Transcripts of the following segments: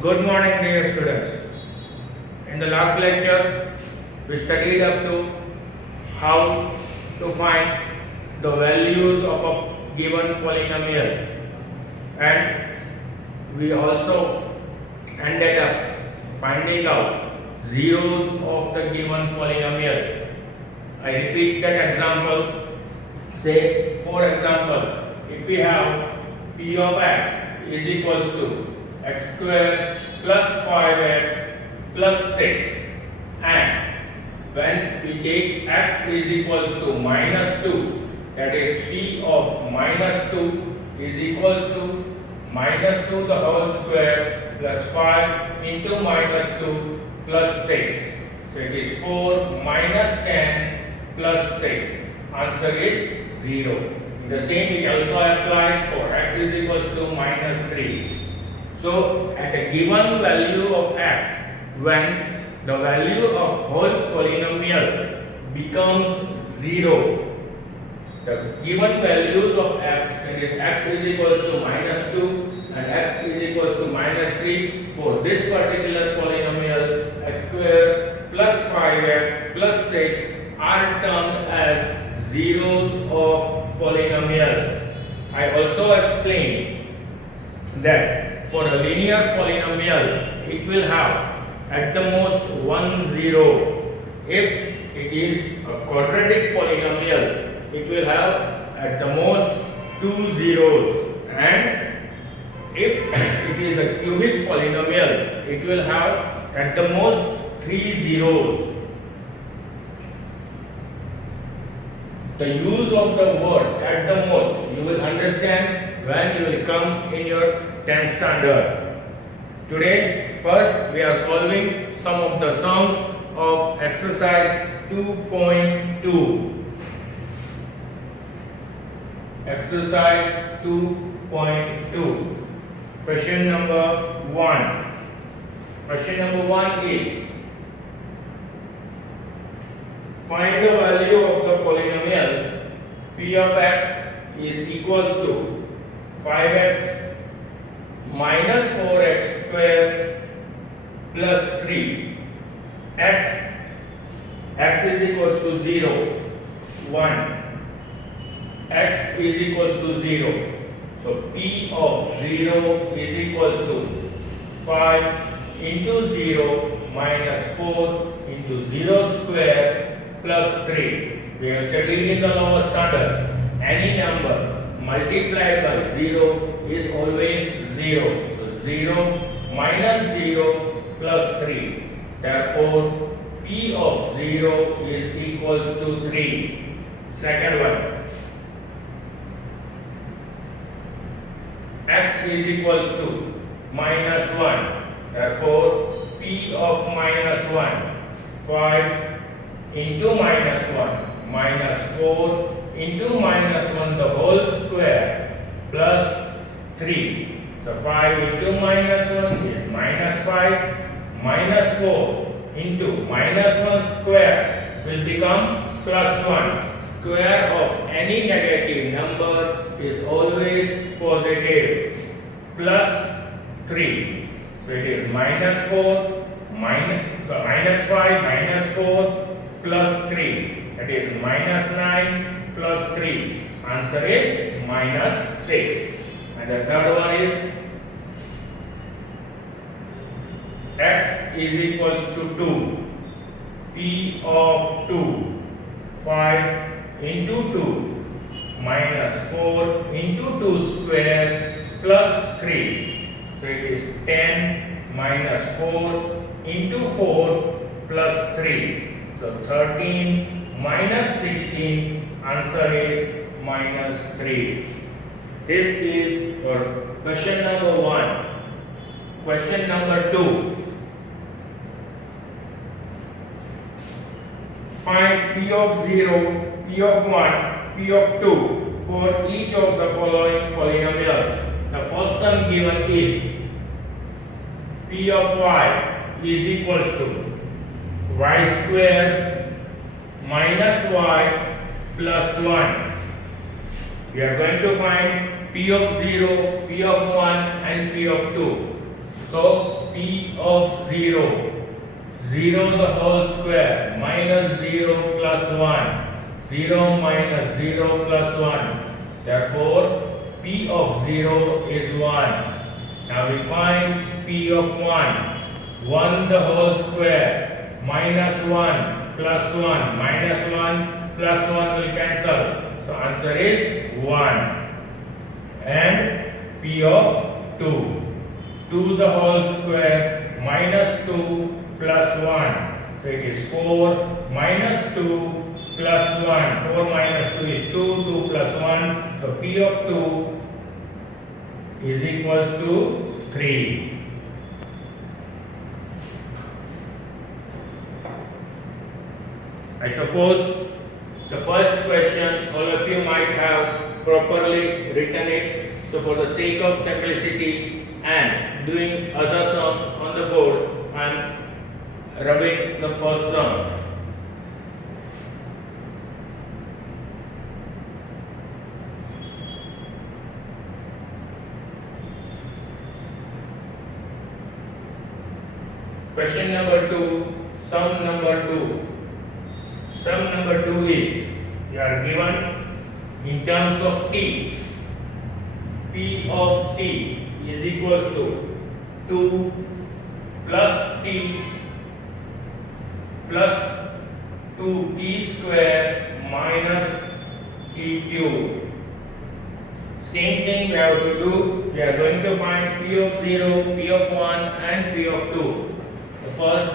Good morning, dear students. In the last lecture, we studied up to how to find the values of a given polynomial, and we also ended up finding out zeros of the given polynomial. I repeat that example. Say, for example, if we have p of x is equals to x square plus 5x plus 6, and when we take x is equals to minus 2, that is p of minus 2 is equals to minus 2 the whole square plus 5 into minus 2 plus 6. So it is 4 minus 10 plus 6. Answer is 0. The same it also applies for x is equals to minus 3. So at a given value of x, when the value of whole polynomial becomes 0, the given values of x, that is x is equals to minus 2 and x is equals to minus 3, for this particular polynomial x square plus 5x plus 6 are termed as zeros of polynomial. I also explained that for a linear polynomial, it will have at the most one zero. If it is a quadratic polynomial, it will have at the most two zeros, and if it is a cubic polynomial, it will have at the most three zeros. The use of the word at the most you will understand when you will come in your 10th standard. Today, first we are solving some of the sums of exercise 2.2. Exercise 2.2. Question number 1. Question number 1 is, find the value of the polynomial p of x is equals to 5x minus 4x square plus 3 at x is equals to 0, 1, x is equals to 0. So p of 0 is equals to 5 into 0 minus 4 into 0 square plus 3. We have studied in the lower standards. Any number multiplied by 0 is always 0. So 0 minus 0 plus 3. Therefore, p of 0 is equals to 3. Second one. X is equals to minus 1. Therefore, p of minus 1. 5 into minus 1 minus 4 into minus 1 the whole square plus 3. So 5 into minus 1 is minus 5, minus 4 into minus 1 square will become plus 1. Square of any negative number is always positive. Plus 3. So it is minus 4 minus 5 minus 4 plus 3, that is minus 9 plus 3. Answer is minus 6. And the third one is x is equals to 2. p of 2, 5 into 2 minus 4 into 2 square plus 3. So it is 10 minus 4 into 4 plus 3. So 13 minus 16, answer is minus 3. This is your question number 1. Question number 2. Find p of 0, p of 1, p of 2 for each of the following polynomials. The first one given is p of y is equals to y square minus y plus 1. We are going to find p of 0, p of 1 and p of 2. So p P of 0, 0 the whole square, minus 0 plus 1, 0 minus 0 plus 1. Therefore, P of 0 is 1. Now we find P of 1. 1 the whole square, minus 1 plus 1, minus 1 plus 1 will cancel. So answer is 1. And P of 2. 2 the whole square, minus 2 plus 1. So it is 4 minus 2 plus 1. 4 minus 2 is 2, 2 plus 1. So P of 2 is equals to 3. I suppose the first question all of you might have properly written it. So for the sake of simplicity and doing other sums on the board, I am rubbing the first sum. Question number 2, sum number 2. Sum number 2 is, you are given in terms of t. P of t is equals to 2 plus t plus 2t square minus t cube. Same thing we have to do. We are going to find P of 0, P of 1 and P of 2. The first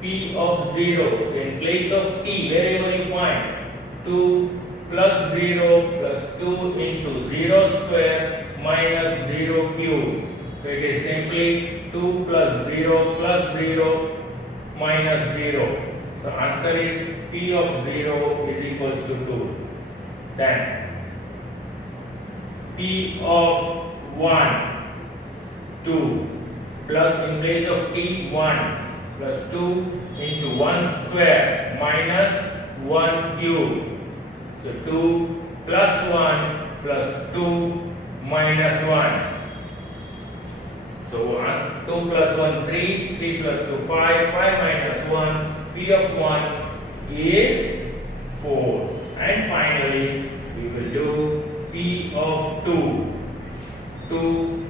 P of 0. So in place of t, wherever you find 2 plus 0 plus 2 into 0 square minus 0 cube. So it is simply 2 plus 0 minus 0. So answer is P of 0 is equals to 2. Then P of 1, 2 plus in place of t 1 plus 2 into 1 square minus 1 cube. So 2 plus 1 plus 2 minus 1. So 2 plus 1 3, 3 plus 2 5, 5 minus 1, P of 1 is 4. And finally we will do P of 2. 2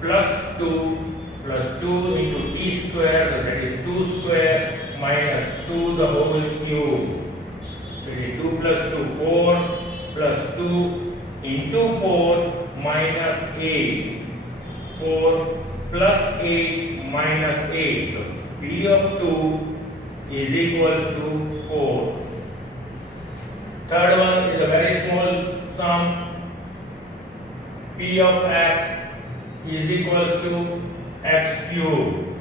plus 2 plus 2 into t square, so that is 2 square minus 2 the whole cube. So it is 2 plus 2 4 plus 2 into 4 minus 8. 4 plus 8 minus 8. So P of 2 is equals to 4. Third one is a very small sum. P of x is equals to x cube.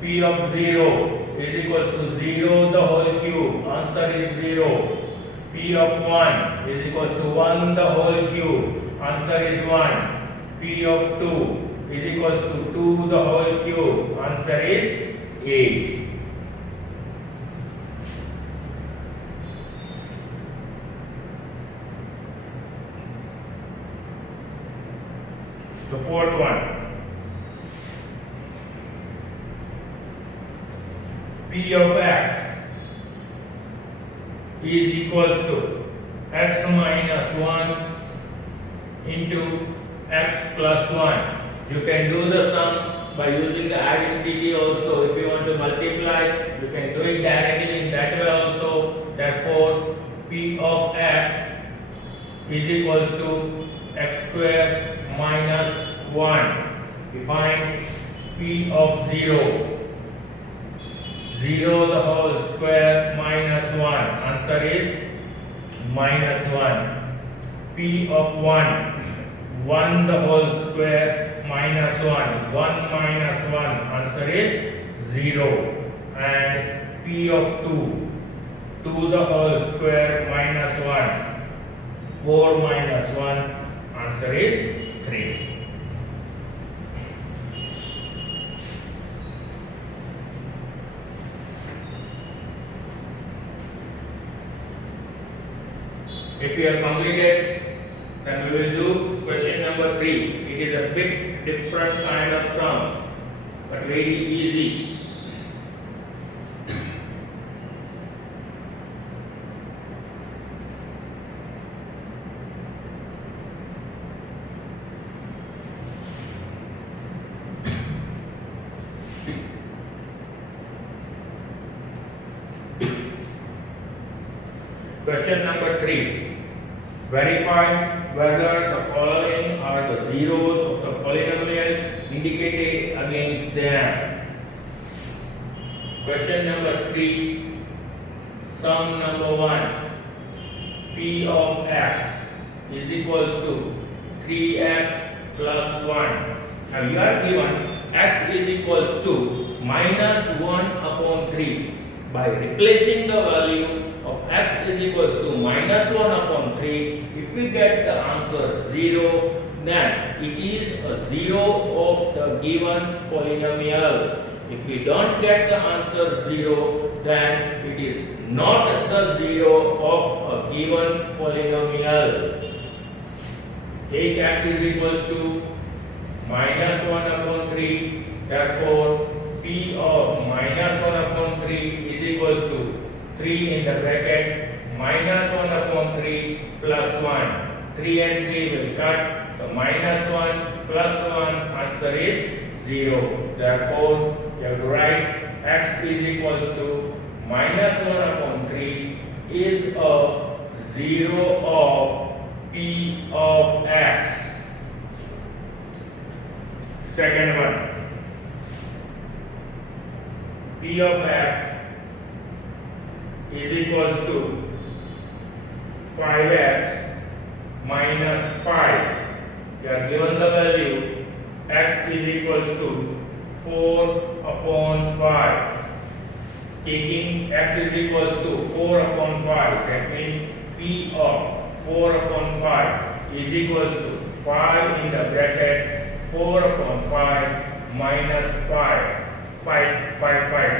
P of 0 is equals to 0 the whole cube. Answer is 0. P of 1 is equals to 1 the whole cube. Answer is 1. P of 2 is equals to 2 the whole cube. Answer is 8. The fourth one, P of x is equals to x minus 1 into x plus 1. You can do the sum by using the identity also. If you want to multiply, you can do it directly in that way also. Therefore, P of x is equals to x square minus 1. We find P of 0. 0 the whole square minus 1. Answer is minus 1. P of 1. 1 the whole square minus 1. 1 minus 1. Answer is 0. And P of 2. 2 the whole square minus 1. 4 minus 1. Answer is 3. If you have completed, then we will do question number 3. It is a bit different kind of sums, but very easy. Question number 3. Verify whether the following are the zeros of the polynomial indicated against them. Question number 3. Sum number 1. P of x is equals to 3x plus 1. Now you are given x is equals to minus 1 upon 3. By replacing the value of x is equals to minus 1 upon 3, if we get the answer 0, then it is a 0 of the given polynomial. If we don't get the answer 0, then it is not the 0 of a given polynomial. Take x is equals to minus 1 upon 3, therefore P of minus 1 upon 3 is equals to 3 in the bracket minus 1 upon 3 plus 1. 3 and 3 will cut. So minus 1 plus 1, answer is 0. Therefore, you have to write x is equals to minus 1 upon 3 is a 0 of P of x. Second one. P of x is equals to 5x minus pi. You are given the value x is equals to 4 upon 5. Taking x is equals to 4 upon 5, that means P of 4 upon 5 is equals to 5 in the bracket 4 upon 5 minus 5. 5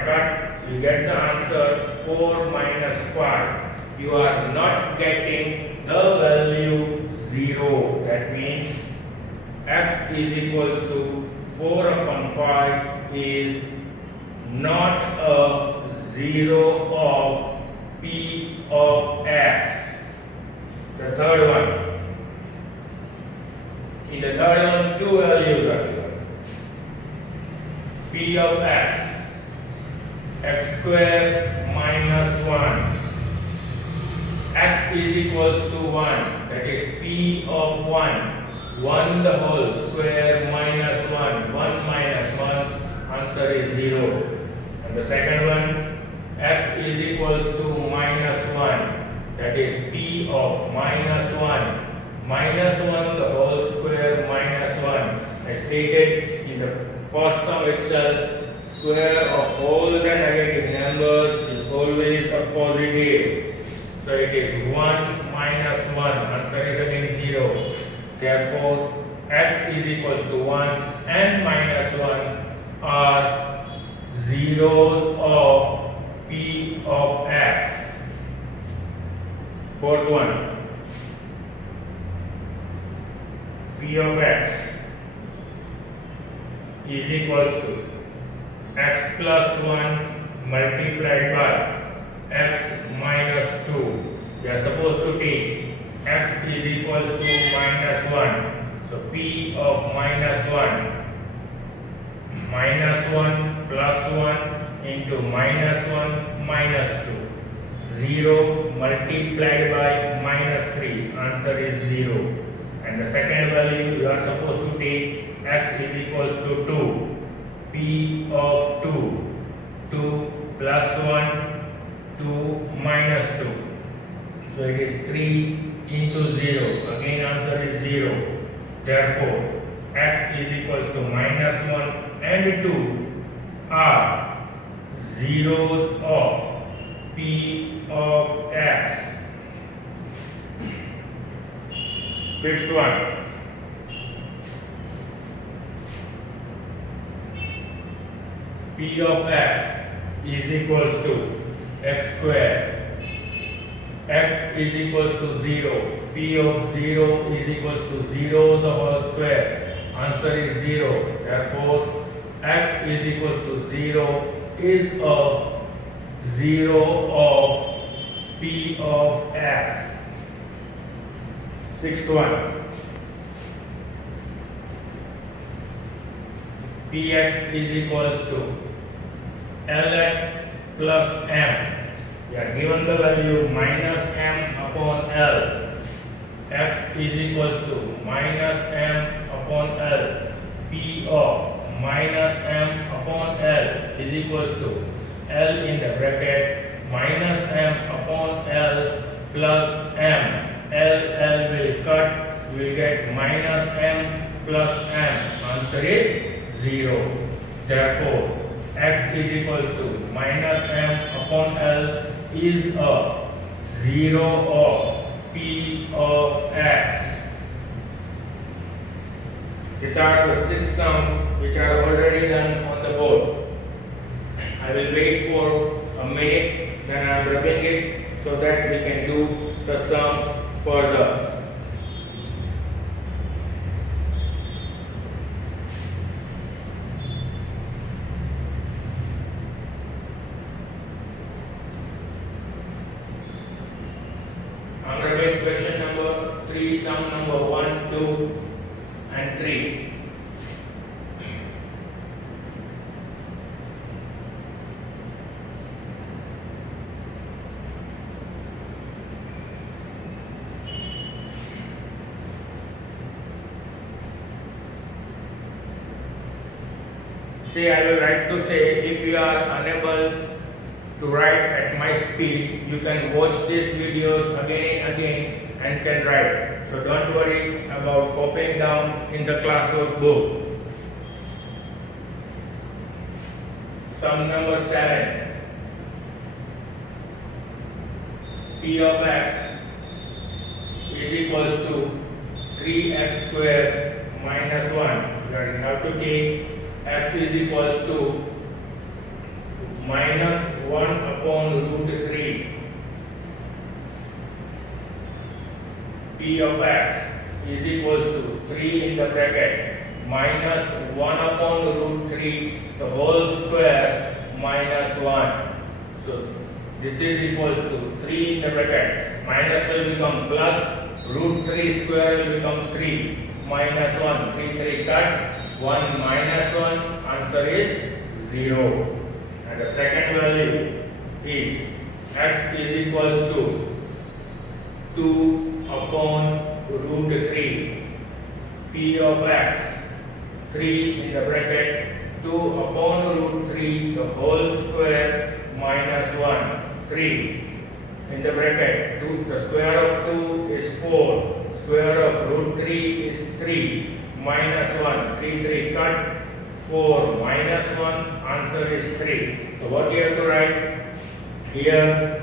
cut, so you get the answer 4 minus 5. You are not getting the value 0. That means x is equals to 4 upon 5 is not a 0 of P of x. The third one. In the third one, two values are given. P of x square minus 1. X is equals to 1, that is P of 1. 1 the whole square minus 1. 1 minus 1, answer is 0. And the second one, x is equals to minus 1, that is P of minus 1. Minus 1 the whole square minus 1. As stated in the first sum itself, square of all the negative numbers is always a positive. So it is 1 minus 1, answer is again 0. Therefore, x is equals to 1 and minus 1 are zeros of P of x. Fourth one, P of x is equals to x plus 1 multiplied by x minus 2. We are supposed to take x is equals to minus 1. So P of minus 1. Minus 1 plus 1 into minus 1 minus 2. 0 multiplied by minus 3. Answer is 0. And the second value you are supposed to take x is equals to 2. P of 2. 2 plus 1, 2 minus 2. So it is 3 into 0. Again answer is 0. Therefore, x is equals to minus 1 and 2 are zeros of P of x. Fifth one. P of x is equals to x square. X is equals to 0. P of 0 is equals to 0 the whole square. Answer is 0. Therefore, x is equals to 0 is a 0 of p of x. Sixth one. Px is equals to Lx plus m. We are given the value minus m upon L. X is equals to minus m upon L. P of minus m upon L is equals to L in the bracket minus m upon L plus m. L will cut, we will get minus m plus m. Answer is 0. Therefore, x is equals to minus m upon L is a 0 of p of x. These are the 6 sums which are already done on the board. I will wait for a minute, then I am rubbing it so that we can do the sums further. I am rubbing question number 3, sum number 1, 2 and 3. Say I will write to say, if you are unable to write at my speed, you can watch these videos again and again and can write. So don't worry about copying down in the classwork book. Sum number 7. P of x is equals to 3x square minus 1. You have to take x is equals to minus 1 upon root 3. P of x is equals to 3 in the bracket minus 1 upon root 3 the whole square minus 1. So this is equals to 3 in the bracket. Minus will become plus, root 3 square will become 3 minus 1. 3 cut, 1 minus 1, answer is 0. And the second value is x is equals to 2 upon root 3. P of x, 3 in the bracket, 2 upon root 3 the whole square minus 1. 3 in the bracket, 2, the square of 2 is 4. Square of root 3 is 3 minus 1. 3 cut, 4 minus 1, answer is 3. So what you have to write here,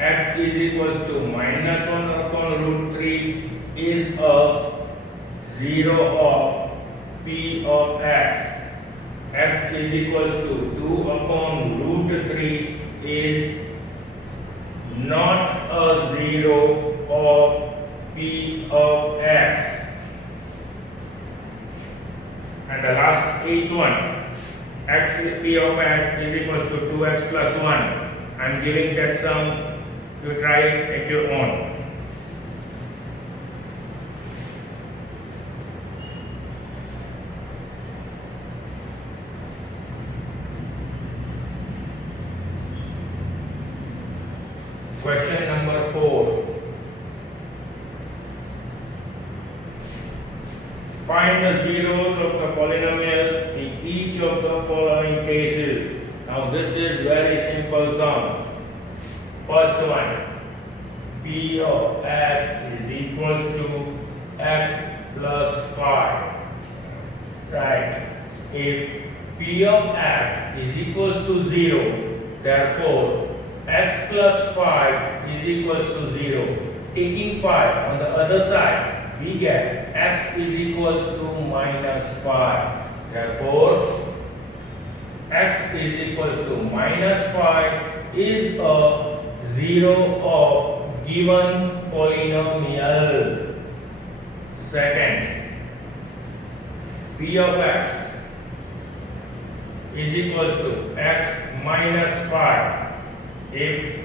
x is equals to minus 1 upon root 3 is a 0 of p of x. X is equals to 2 upon root 3 is not a 0 of p of x. And the last 8th one, x p of x is equals to 2x plus 1. I am giving that sum, you try it at your own. Question number 4. Find the zeros of the polynomial in each of the following cases. Now this is very simple sums. First one, p of x is equals to x plus 5. Right. If p of x is equals to 0, therefore x plus 5 is equals to 0. Taking 5 on the other side, we get x is equals to minus 5. Therefore, x is equals to minus 5 is a 0 of given polynomial. Second, P of x is equals to x minus 5. If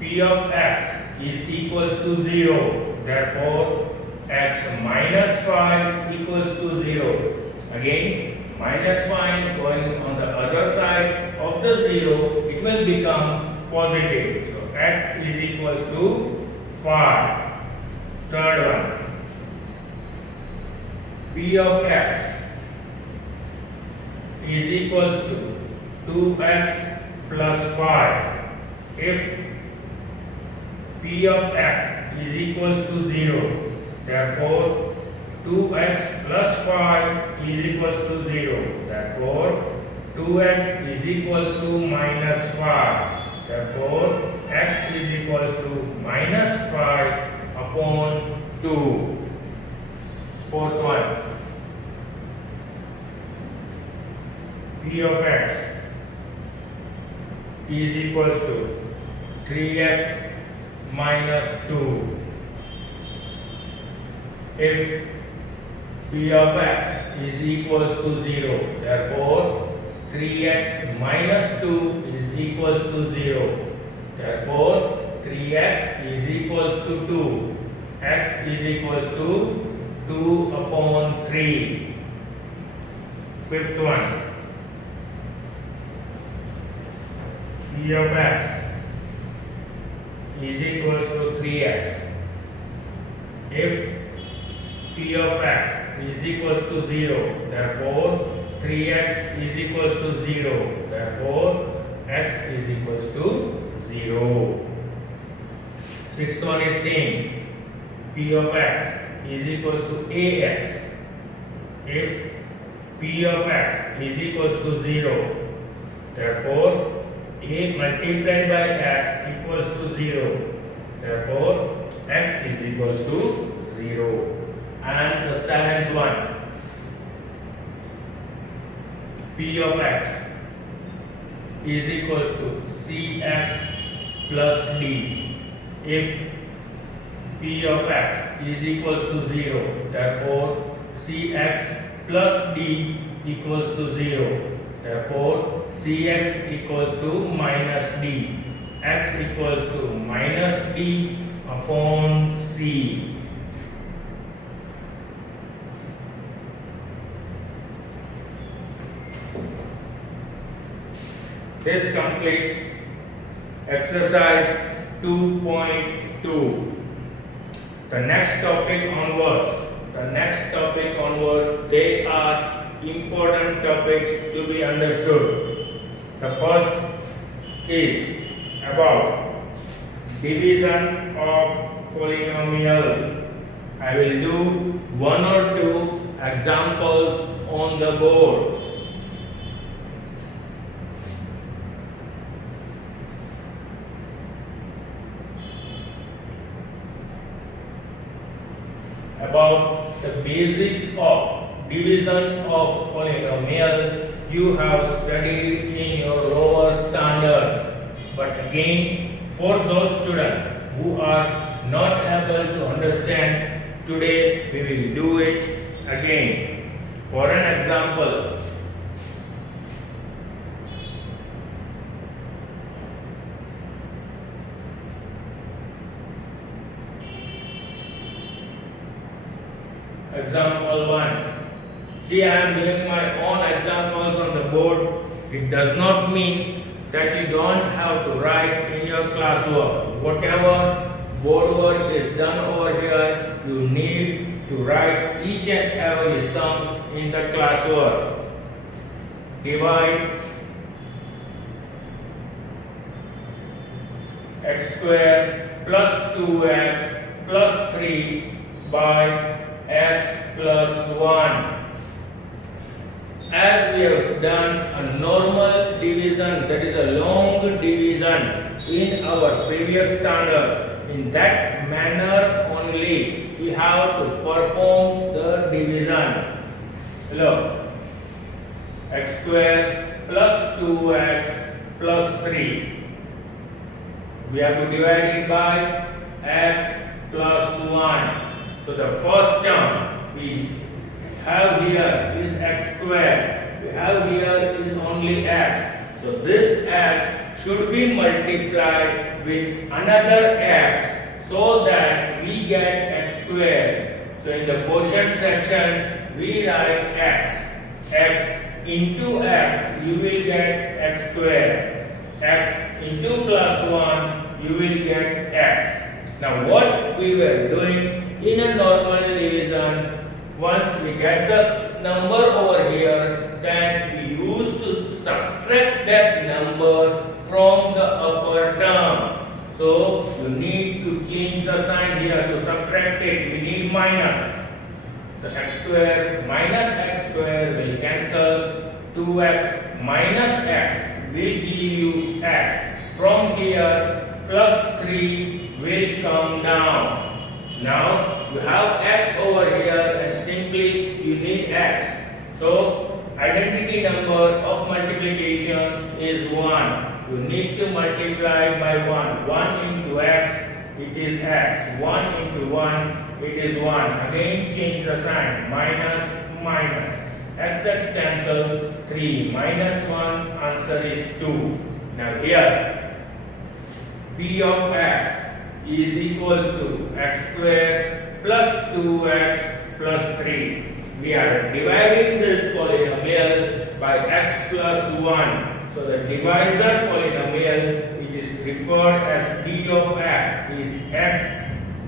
P of x is equals to 0, therefore x minus 5 equals to 0. Again, minus 5 going on the other side of the 0, it will become positive. So x is equals to 5. Third one, P of x is equals to 2x plus 5. If P of x is equals to 0, therefore 2x plus 5 is equals to 0. Therefore 2x is equals to minus 5. Therefore x is equals to minus 5 upon 2. Fourth one, P of x is equals to 3x minus 2. If P of x is equals to 0, therefore 3x minus 2 is equals to 0. Therefore 3x is equals to 2. X is equals to 2 upon 3. Fifth one, P of x is equals to 3x. If P of x is equals to 0, therefore 3x is equals to 0. Therefore x is equals to 0. Sixth one is same. P of x is equals to ax. If P of x is equals to 0, therefore a multiplied by x equals to 0. Therefore x is equals to 0. And the seventh one, P of x is equals to cx plus d. If P of x is equals to 0, therefore cx plus d equals to 0. Therefore cx equals to minus d. X equals to minus d upon c. This completes exercise 2.2. The next topic onwards, they are important topics to be understood. The first is about division of polynomial. I will do one or two examples on the board. About the basics of division of polynomial you have studied in your lower standards. But again, for those students who are not able to understand, today we will do it again. For an example, example 1. See, I am doing my own examples on the board. It does not mean that you don't have to write in your classwork. Whatever board work is done over here, you need to write each and every sums in the classwork. Divide x square plus 2x plus 3 by x plus 1. As we have done a normal division, that is a long division in our previous standards, in that manner only we have to perform the division. Look, x square plus 2x plus 3. We have to divide it by x plus 1. So the first term we have here is x square. We have here is only x. So this x should be multiplied with another x so that we get x square. So in the quotient section we write x into x, you will get x square. X into plus 1, you will get x. Now what we were doing in a normal division, once we get the number over here, then we used to subtract that number from the upper term. So you need to change the sign here to subtract it. We need minus. So x square minus x square will cancel. 2x minus x will give you x. From here plus 3 will come down. Now you have x over here and simply you need x. So identity number of multiplication is 1. You need to multiply by 1. 1 into x, it is x. 1 into 1, it is 1. Again change the sign. Minus, minus. X cancels. 3 minus 1, answer is 2. Now here, p of x is equals to x square plus 2x plus 3. We are dividing this polynomial by x plus 1. So the divisor polynomial, which is referred as p of x, is x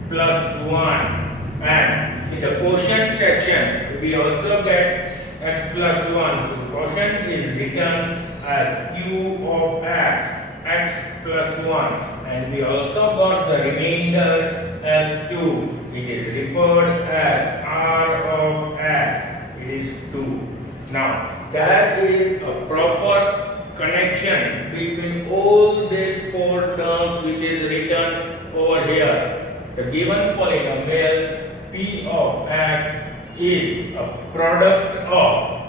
plus 1. And in the quotient section, we also get x plus 1. So the quotient is written as q of x plus 1. And we also got the remainder as 2. It is referred as r of x. It is 2. Now, there is a proper connection between all these four terms which is written over here. The given polynomial p of x is a product of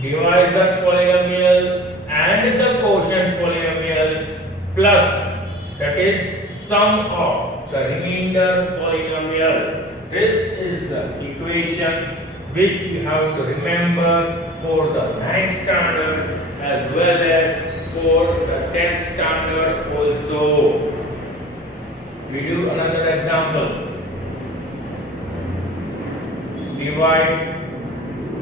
divisor polynomial and the quotient polynomial plus, that is, sum of the remainder polynomial. This is the equation which you have to remember for the 9th standard as well as for the 10th standard also. We do another example. Divide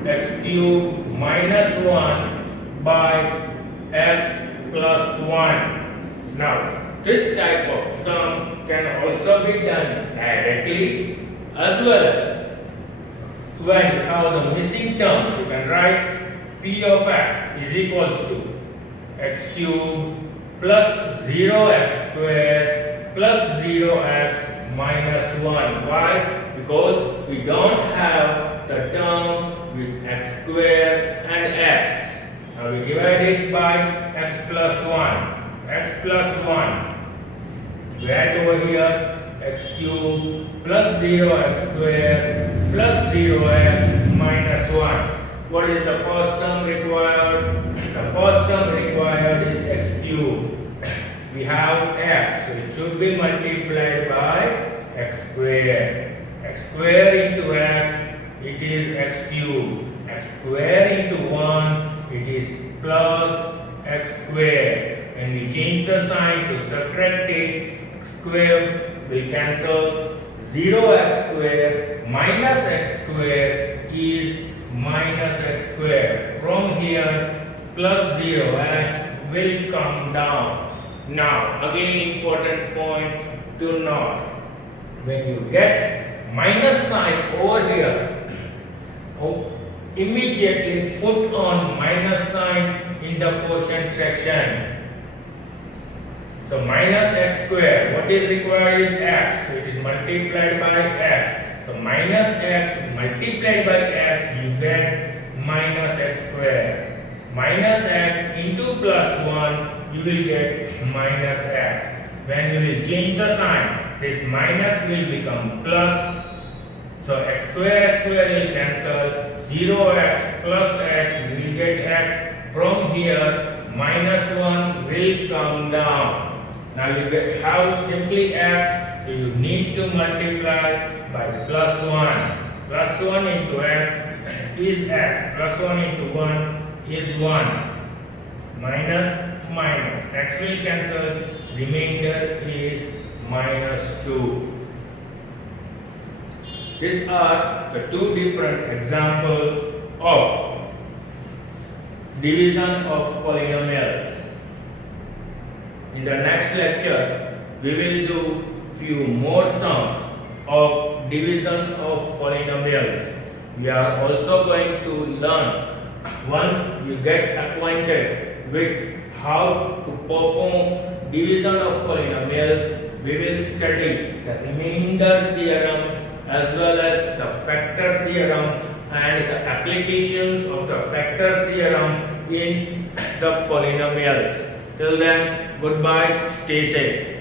x cube minus 1 by x plus 1. Now, this type of sum can also be done directly as well as when you have the missing terms. You can write p of x is equals to x cube plus 0x square plus 0x minus 1. Why? Because we don't have the term with x square and x. Now we divide it by x plus 1. X plus 1. We add over here x cube plus 0x square plus 0x minus 1. What is the first term required? The first term required is x cube. We have x, so it should be multiplied by x square. X square into x, it is x cube. X square into 1, it is plus x square. When we change the sign to subtract it, x square will cancel. 0x square minus x square is minus x square. From here, plus 0x will come down. Now, again important point to note. When you get minus sign over here, immediately put on minus sign in the quotient section. So minus x square, what is required is x, so it is multiplied by x. So minus x multiplied by x, you get minus x square. Minus x into plus 1, you will get minus x. When you will change the sign, this minus will become plus. So x square will cancel. 0x plus x, you will get x. From here, minus 1 will come down. Now you get how simply x, so you need to multiply by plus 1. Plus 1 into x, is x, plus 1 into 1 is 1, minus, x will cancel, remainder is minus 2. These are the two different examples of division of polynomials. In the next lecture, we will do few more sums of division of polynomials. We are also going to learn, once you get acquainted with how to perform division of polynomials, we will study the remainder theorem as well as the factor theorem and the applications of the factor theorem in the polynomials. Till then, goodbye, stay safe.